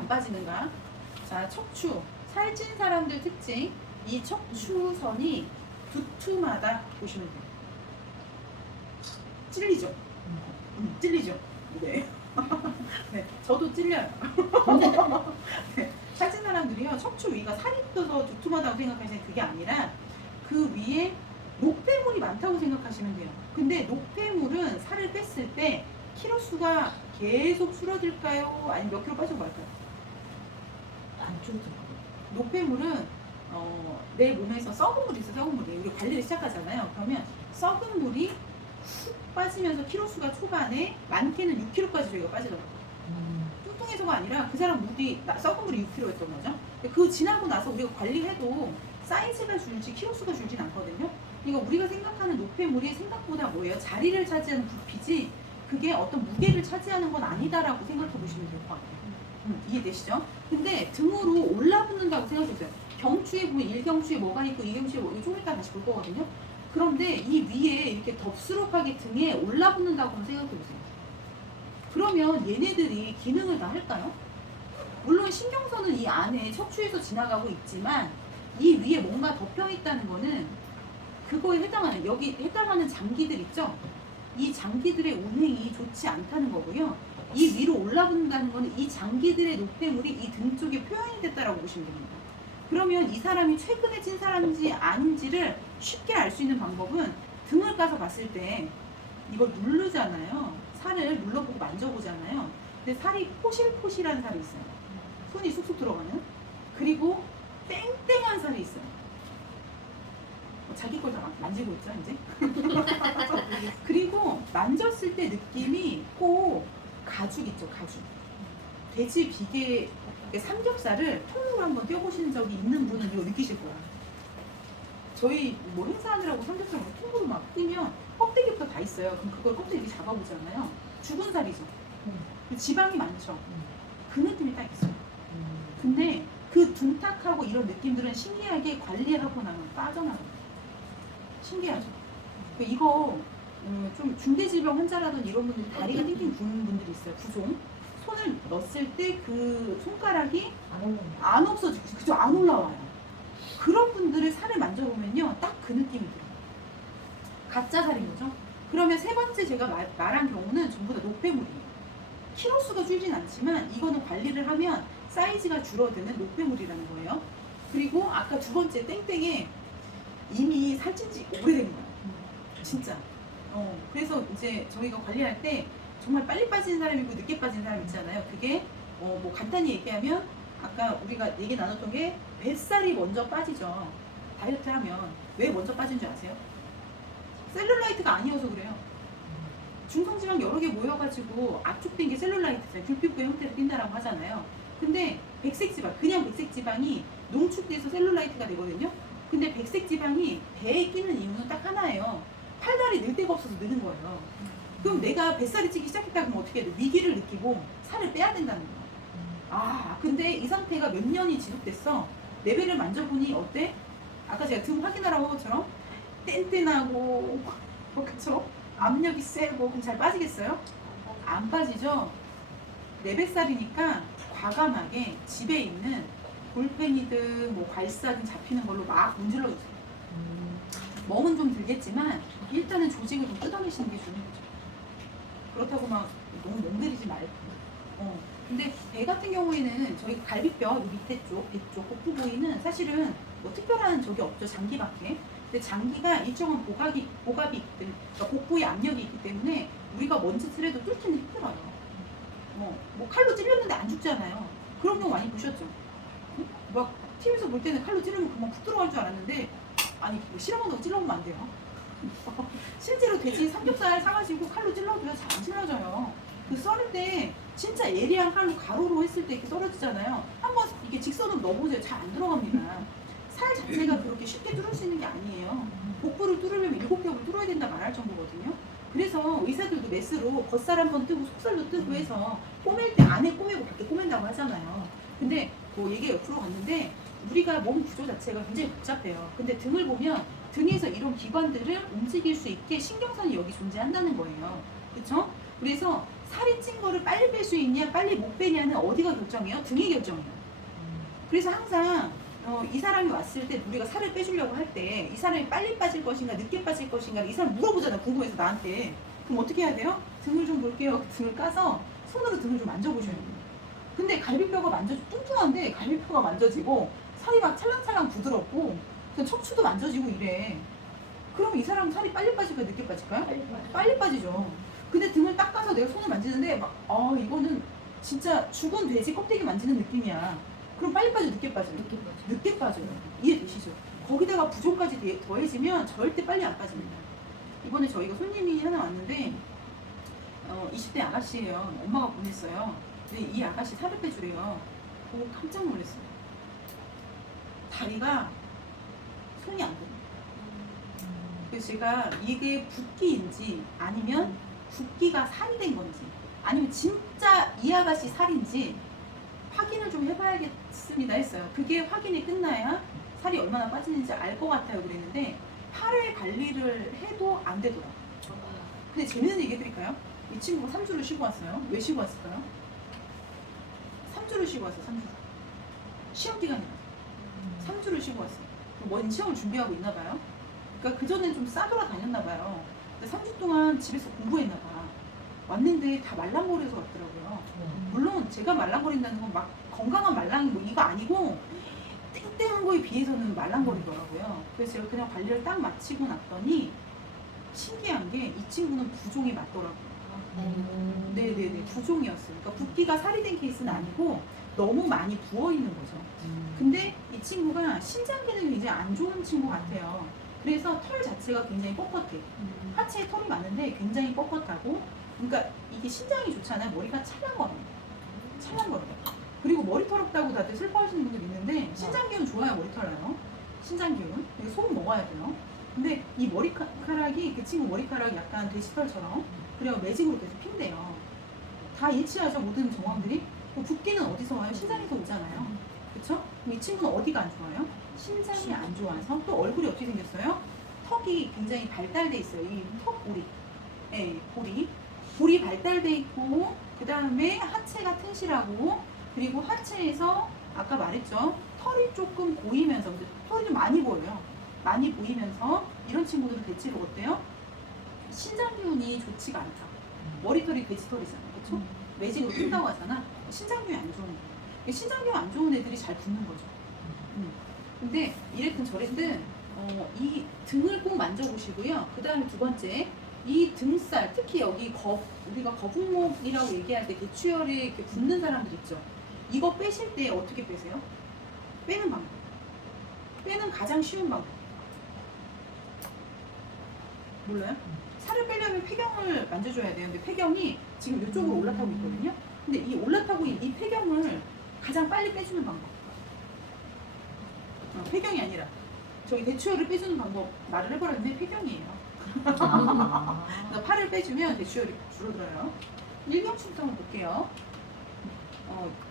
안 빠지는가? 자, 척추. 살찐 사람들 특징. 이 척추선이 두툼하다 보시면 돼요. 찔리죠? 찔리죠? 네. 네, 저도 찔려요. 네, 살찐 사람들이요, 척추 위가 살이 붙어서 두툼하다고 생각하시는 그게 아니라 그 위에 노폐물이 많다고 생각하시면 돼요. 근데 노폐물은 살을 뺐을 때 키로 수가 계속 줄어들까요? 아니면 몇 킬로 빠지고 말까요? 안 줄어들어. 노폐물은 내 몸에서 썩은 물이 있어. 썩은 물이 우리 관리를 시작하잖아요. 그러면 썩은 물이 훅 빠지면서 키로 수가 초반에 많게는 6kg까지 저희가 빠지더라고요. 뚱뚱해서가 아니라 그 사람 물이 썩은 물이 6kg였던 거죠. 근데 그거 지나고 나서 우리가 관리해도 사이즈가 줄지 키로 수가 줄진 않거든요. 그러니까 우리가 생각하는 노폐물이 생각보다 뭐예요? 자리를 차지하는 부피지 그게 어떤 무게를 차지하는 건 아니다라고 생각해 보시면 될 것 같아요. 이해되시죠? 근데 등으로 올라붙는다고 생각해보세요. 경추에 보면 1경추에 뭐가 있고 2경추에 뭐, 이거 좀 이따 다시 볼 거거든요. 그런데 이 위에 이렇게 덥수룩하게 등에 올라붙는다고 한번 생각해보세요. 그러면 얘네들이 기능을 다 할까요? 물론 신경선은 이 안에 척추에서 지나가고 있지만 이 위에 뭔가 덮여있다는 거는 그거에 해당하는, 여기 해당하는 장기들 있죠? 이 장기들의 운행이 좋지 않다는 거고요. 이 위로 올라붙는다는 거는 이 장기들의 노폐물이 이 등 쪽에 표현이 됐다라고 보시면 됩니다. 그러면 이 사람이 최근에 찐 사람인지 아닌지를 쉽게 알 수 있는 방법은 등을 까서 봤을 때 이걸 누르잖아요. 살을 눌러보고 만져보잖아요. 근데 살이 포실포실한 살이 있어요. 손이 쑥쑥 들어가는. 그리고 땡땡한 살이 있어요. 자기 걸 다 만지고 있죠 이제. 그리고 만졌을 때 느낌이 꼭 가죽 있죠, 가죽. 돼지 비계 삼겹살을 통으로 한번 떼어보시는 적이 있는 분은 이거 느끼실 거예요. 저희 뭐 행사하느라고 삼겹살 통으로 막 뛰면 껍데기부터 다 있어요. 그럼 그걸 껍데기 잡아보잖아요. 죽은 살이죠. 지방이 많죠. 그 느낌이 딱 있어요. 근데 그 둔탁하고 이런 느낌들은 신기하게 관리하고 나면 빠져나가요. 신기하죠. 이거 좀 중대질병 환자라든 이런 분들이 다리가 띵띵 부는 분들이 있어요. 부종. 손을 넣었을 때 그 손가락이 안 없어지고, 그죠? 안 올라와요. 그런 분들의 살을 만져보면요, 딱 그 느낌이 들어요. 가짜 살인 거죠. 그러면 세 번째 제가 말한 경우는 전부 다 노폐물이에요. 키로수가 줄진 않지만 이거는 관리를 하면 사이즈가 줄어드는 노폐물이라는 거예요. 그리고 아까 두 번째 땡땡에 이미 살찐 지 오래된 거예요. 진짜. 그래서 이제 저희가 관리할 때 정말 빨리 빠지는 사람이고 늦게 빠지는 사람 있잖아요. 그게 뭐 간단히 얘기하면 아까 우리가 얘기 나눴던 게 뱃살이 먼저 빠지죠. 다이어트 하면 왜 먼저 빠진 줄 아세요? 셀룰라이트가 아니어서 그래요. 중성지방 여러 개 모여가지고 압축된 게 셀룰라이트잖아요. 귤피부의 형태로 띈다라고 하잖아요. 근데 백색지방, 그냥 백색지방이 농축돼서 셀룰라이트가 되거든요. 근데 백색지방이 배에 끼는 이유는 딱 하나예요. 팔다리 늘 데가 없어서 느는 거예요. 그럼 내가 뱃살이 찌기 시작했다 그러면 어떻게 해야 돼? 위기를 느끼고 살을 빼야 된다는 거예요. 아, 근데 이 상태가 몇 년이 지속됐어. 내 배를 만져보니 어때? 아까 제가 등 확인하라고 한 것처럼 뗀뗀하고 그쵸? 압력이 세고. 그럼 잘 빠지겠어요? 안 빠지죠? 내 뱃살이니까 과감하게 집에 있는 볼펜이든 뭐 괄사든 잡히는 걸로 막 문질러 주세요. 멍은 좀 들겠지만 일단은 조직을 좀 뜯어내시는 게 좋은 거죠. 그렇다고 막 너무 멍들이지 말고. 근데 배 같은 경우에는 저희 갈비뼈 밑에 쪽, 배 쪽, 복부 부위는 사실은 뭐 특별한 적이 없죠. 장기밖에. 근데 장기가 일정한 보갑이 있기 때문에, 그러니까 복부에 압력이 있기 때문에 우리가 먼지틀에도 뚫기는 힘들어요. 뭐 칼로 찔렸는데 안 죽잖아요. 그런 경우 많이 보셨죠? 막 TV에서 볼 때는 칼로 찔르면 금방 푹 들어갈 줄 알았는데, 아니 뭐 실험한다고 찔러보면 안 돼요. 실제로 돼지 삼겹살 사가지고 칼로 찔러도요, 잘 안 찔러져요. 그 썰을 때 진짜 예리한 칼로 가로로 했을 때 이렇게 썰어지잖아요. 한번 이게 직선으로 넣어보세요. 잘 안 들어갑니다. 살 자체가 그렇게 쉽게 뚫을 수 있는 게 아니에요. 복부를 뚫으려면 7겹을 뚫어야 된다 말할 정도거든요. 그래서 의사들도 메스로 겉살 한번 뜨고 속살도 뜨고 해서 꼬맬 때 안에 꼬매고 밖에 꼬맨다고 하잖아요. 근데 뭐 얘기가 옆으로 갔는데 우리가 몸 구조 자체가 굉장히 복잡해요. 근데 등을 보면 등에서 이런 기관들을 움직일 수 있게 신경선이 여기 존재한다는 거예요. 그렇죠? 그래서 살이 찐 거를 빨리 뺄 수 있냐 빨리 못 빼냐는 어디가 결정해요? 등이 결정해요. 그래서 항상 이 사람이 왔을 때 우리가 살을 빼주려고 할 때 이 사람이 빨리 빠질 것인가 늦게 빠질 것인가 이 사람 물어보잖아. 궁금해서 나한테. 그럼 어떻게 해야 돼요? 등을 좀 볼게요. 등을 까서 손으로 등을 좀 만져보셔야 돼요. 근데 갈비뼈가 뚱뚱한데 갈비뼈가 만져지고 살이 막 찰랑찰랑 부드럽고 척추도 만져지고 이래. 그럼 이 사람 살이 빨리 빠질까요? 늦게 빠질까요? 빨리 빠지죠. 근데 등을 닦아서 내가 손을 만지는데 막 이거는 진짜 죽은 돼지 껍데기 만지는 느낌이야. 그럼 빨리 빠져 늦게 빠져요? 늦게 빠져요. 이해되시죠? 거기다가 부족까지 더해지면 절대 빨리 안 빠집니다. 이번에 저희가 손님이 하나 왔는데 20대 아가씨예요. 엄마가 보냈어요. 근데 이 아가씨 살을 빼주래요. 보고 깜짝 놀랐어요. 다리가 손이 안 돼요. 그래서 제가 이게 붓기인지 아니면 붓기가 살이 된 건지 아니면 진짜 이 아가씨 살인지 확인을 좀 해봐야겠습니다 했어요. 그게 확인이 끝나야 살이 얼마나 빠지는지 알 것 같아요 그랬는데 8회 관리를 해도 안 되더라고요. 근데 재밌는 얘기 해드릴까요? 이 친구가 3주를 쉬고 왔어요. 왜 쉬고 왔을까요? 3주를 쉬고 왔어요. 3주. 시험 기간이라서 3주를 쉬고 왔어요. 뭔 시험을 준비하고 있나 봐요. 그러니까 그전엔 좀 싸돌아 다녔나 봐요. 근데 3주 동안 집에서 공부했나 봐. 왔는데 다 말랑거려서 왔더라고요. 물론 제가 말랑거린다는 건 막 건강한 말랑이 뭐 이거 아니고 땡땡한 거에 비해서는 말랑거리더라고요. 그래서 제가 그냥 관리를 딱 마치고 났더니 신기한 게 이 친구는 부종이 맞더라고요. 네네네, 부종이었어요. 그러니까 붓기가 살이 된 케이스는 아니고 너무 많이 부어 있는 거죠. 근데 이 친구가 신장 기능이 굉장히 안 좋은 친구 같아요. 그래서 털 자체가 굉장히 뻣뻣해. 하체에 털이 많은데 굉장히 뻣뻣하고, 그러니까 이게 신장이 좋잖아요. 머리가 찰랑거려요. 찰랑거려요. 그리고 머리털 없다고 다들 슬퍼하시는 분들 있는데 신장 기운 좋아야 머리털 나요. 신장 기운. 이거 소금 먹어야 돼요. 근데 이 머리카락이 그 친구 머리카락이 약간 돼지털처럼 그래야 매직으로 계속 핀대요. 다 일치하죠 모든 정황들이. 붓기는 어디서 와요? 신장에서 오잖아요. 그쵸? 그럼 이 친구는 어디가 안 좋아요? 신장이 안 좋아서. 또 얼굴이 어떻게 생겼어요? 턱이 굉장히 발달돼 있어요. 이 턱볼이. 네, 볼이 발달돼 있고, 그 다음에 하체가 튼실하고, 그리고 하체에서 아까 말했죠. 털이 조금 보이면서, 털이 좀 많이 보여요. 많이 보이면서 이런 친구들은 대체로 어때요? 신장 기운이 좋지가 않다. 머리털이 돼지털이잖아. 그쵸? 매직으로 핀다고 하잖아. 신장 기운이 안 좋은 거예요. 신장 기운 안 좋은 애들이 잘 붙는 거죠. 근데 이랬든 저랬든 이 등을 꼭 만져보시고요. 그 다음에 두 번째, 이 등살, 특히 여기 우리가 거북목이라고 얘기할 때 대추혈이 이렇게 붙는 사람들 있죠. 이거 빼실 때 어떻게 빼세요? 빼는 방법. 빼는 가장 쉬운 방법. 몰라요? 살을 빼려면 폐경을 만져줘야 돼요. 근데 폐경이 지금 이쪽으로 올라타고 있거든요. 근데 이 올라타고 이 폐경을 가장 빨리 빼주는 방법. 폐경이 아니라 저희 대추혈을 빼주는 방법 말을 해버렸는데 폐경이에요. 그러니까 팔을 빼주면 대추혈이 줄어들어요. 일경침부터 한번 볼게요.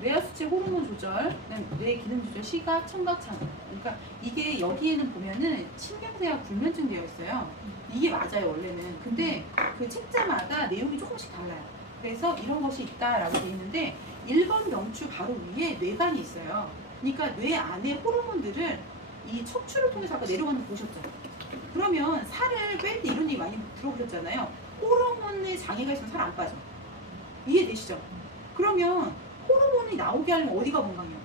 뇌하수체 호르몬 조절, 뇌 기능 조절, 시각, 청각, 장애. 그러니까 이게 여기에는 보면은 신경쇠약 불면증 되어 있어요. 이게 맞아요 원래는. 근데 그 책자마다 내용이 조금씩 달라요. 그래서 이런 것이 있다라고 되어 있는데 1번 명추 바로 위에 뇌관이 있어요. 그러니까 뇌 안에 호르몬들을 이 척추를 통해서 아까 내려가는 거 보셨죠? 그러면 살을 뺄 때 이런 얘기 많이 들어보셨잖아요. 호르몬에 장애가 있으면 살 안 빠져. 이해되시죠? 그러면 호르몬이 나오게 하려면 어디가 건강해요?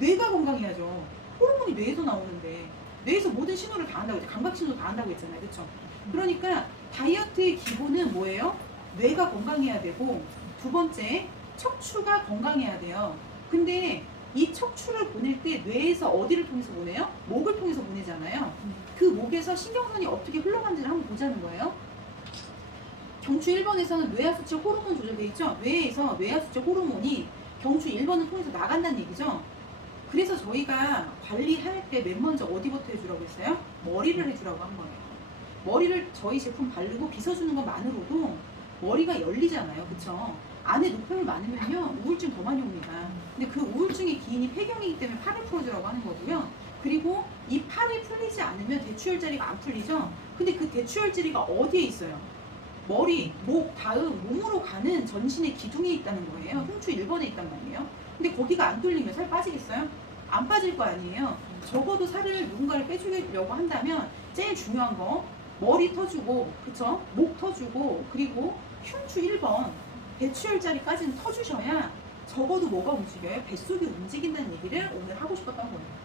뇌가 건강해야죠. 호르몬이 뇌에서 나오는데 뇌에서 모든 신호를 다 한다고 했죠. 감각 신호 다 한다고 했잖아요. 그렇죠? 그러니까 다이어트의 기본은 뭐예요? 뇌가 건강해야 되고, 두 번째 척추가 건강해야 돼요. 근데 이 척추를 보낼 때 뇌에서 어디를 통해서 보내요? 목을 통해서 보내잖아요. 그 목에서 신경선이 어떻게 흘러가는지를 한번 보자는 거예요. 경추 1번에서는 뇌하수체 호르몬 조절되어 있죠. 뇌에서 뇌하수체 호르몬이 경추 1번을 통해서 나간다는 얘기죠. 그래서 저희가 관리할 때 맨 먼저 어디부터 해주라고 했어요? 머리를 해주라고 한 거예요. 머리를 저희 제품 바르고 빗어주는 것만으로도 머리가 열리잖아요. 그쵸? 안에 노폐물 많으면요 우울증 더 많이 옵니다. 근데 그 우울증의 기인이 폐경이기 때문에 팔을 풀어주라고 하는 거고요. 그리고 이 팔이 풀리지 않으면 대추혈 자리가 안 풀리죠. 근데 그 대추혈 자리가 어디에 있어요? 머리, 목, 다음, 몸으로 가는 전신의 기둥에 있다는 거예요. 흉추 1번에 있단 말이에요. 근데 거기가 안 뚫리면 살 빠지겠어요? 안 빠질 거 아니에요. 적어도 살을 누군가를 빼주려고 한다면 제일 중요한 거 머리 터주고, 그쵸? 목 터주고, 그리고 흉추 1번 배추혈자리까지는 터주셔야 적어도 뭐가 움직여요? 뱃속이 움직인다는 얘기를 오늘 하고 싶었던 거예요.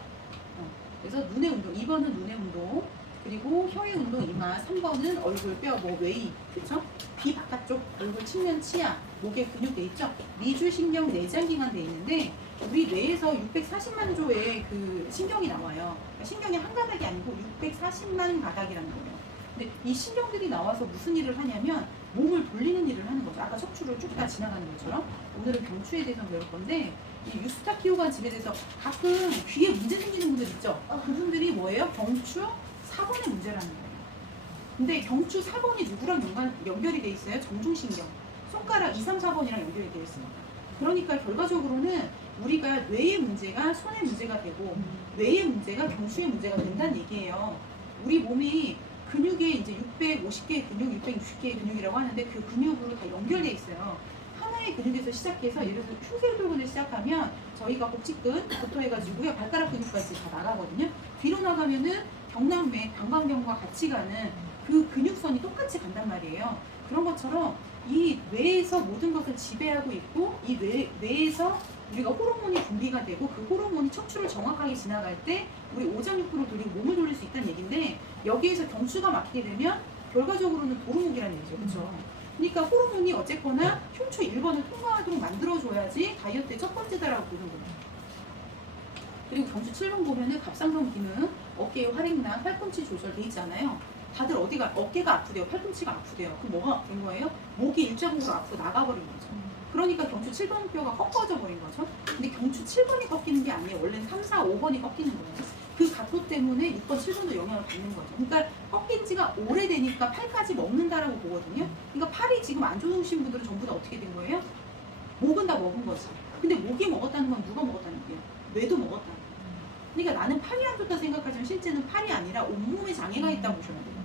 그래서 눈의 운동, 2번은 눈의 운동, 그리고 혀의 운동 이마, 3번은 얼굴, 뼈, 뭐 웨이, 그쵸? 귀 바깥쪽, 얼굴 측면 치아, 목에 근육 돼 있죠? 미주 신경 내장기관 돼 있는데 우리 뇌에서 640만 조의 그 신경이 나와요. 그러니까 신경이 한 가닥이 아니고 640만 가닥이라는 거예요. 근데 이 신경들이 나와서 무슨 일을 하냐면 몸을 돌리는 일을 하는 거죠. 아까 척추를 쭉 다 지나가는 것처럼 오늘은 경추에 대해서 배울 건데 이 유스타키오관 집에 대해서 가끔 귀에 문제 생기는 분들 있죠. 그분들이 뭐예요? 경추 4번의 문제라는 거예요. 근데 경추 4번이 누구랑 연결이 돼 있어요? 정중신경. 손가락 2, 3, 4번이랑 연결이 되어 있습니다. 그러니까 결과적으로는 우리가 뇌의 문제가 손의 문제가 되고 뇌의 문제가 경추의 문제가 된다는 얘기예요. 우리 몸이 근육에 이제 650개의 근육, 660개의 근육이라고 하는데 그 근육으로 다 연결돼 있어요. 하나의 근육에서 시작해서 예를 들어서 흉쇄골근을 시작하면 저희가 복직근부터 해가지고요 발가락 근육까지 다 나가거든요. 뒤로 나가면은 경남매, 방광경과 같이 가는 그 근육선이 똑같이 간단 말이에요. 그런 것처럼 이 뇌에서 모든 것을 지배하고 있고 이 뇌에서 우리가 호르몬이 분비가 되고 그 호르몬이 척추를 정확하게 지나갈 때 우리 오장육부를 돌리고 몸을 돌릴 수 있다는 얘기인데 여기에서 경추가 막히게 되면 결과적으로는 도루묵이라는 얘기죠. 그렇죠? 그러니까 호르몬이 어쨌거나 흉추 1번을 통과하도록 만들어줘야지 다이어트의 첫 번째다라고 보는 거예요. 그리고 경추 7번 보면은 갑상선 기능, 어깨의 활액량, 팔꿈치 조절돼 있잖아요. 다들 어깨가 아프대요. 팔꿈치가 아프대요. 그럼 뭐가 된 거예요? 목이 일자목으로 앞으로 나가버린 거죠. 그러니까 경추 7번 뼈가 꺾어져 버린 거죠. 근데 경추 7번이 꺾이는 게 아니에요. 원래는 3, 4, 5번이 꺾이는 거예요. 그 각도 때문에 6번, 7번도 영향을 받는 거죠. 그러니까 꺾인 지가 오래되니까 팔까지 먹는다라고 보거든요. 그러니까 팔이 지금 안 좋으신 분들은 전부 다 어떻게 된 거예요? 목은 다 먹은 거지. 근데 목이 먹었다는 건 누가 먹었다는 얘기예요? 뇌도 먹었다는 거예요. 그러니까 나는 팔이 안 좋다 생각하지만 실제는 팔이 아니라 온몸에 장애가 있다고 보셔야 돼요.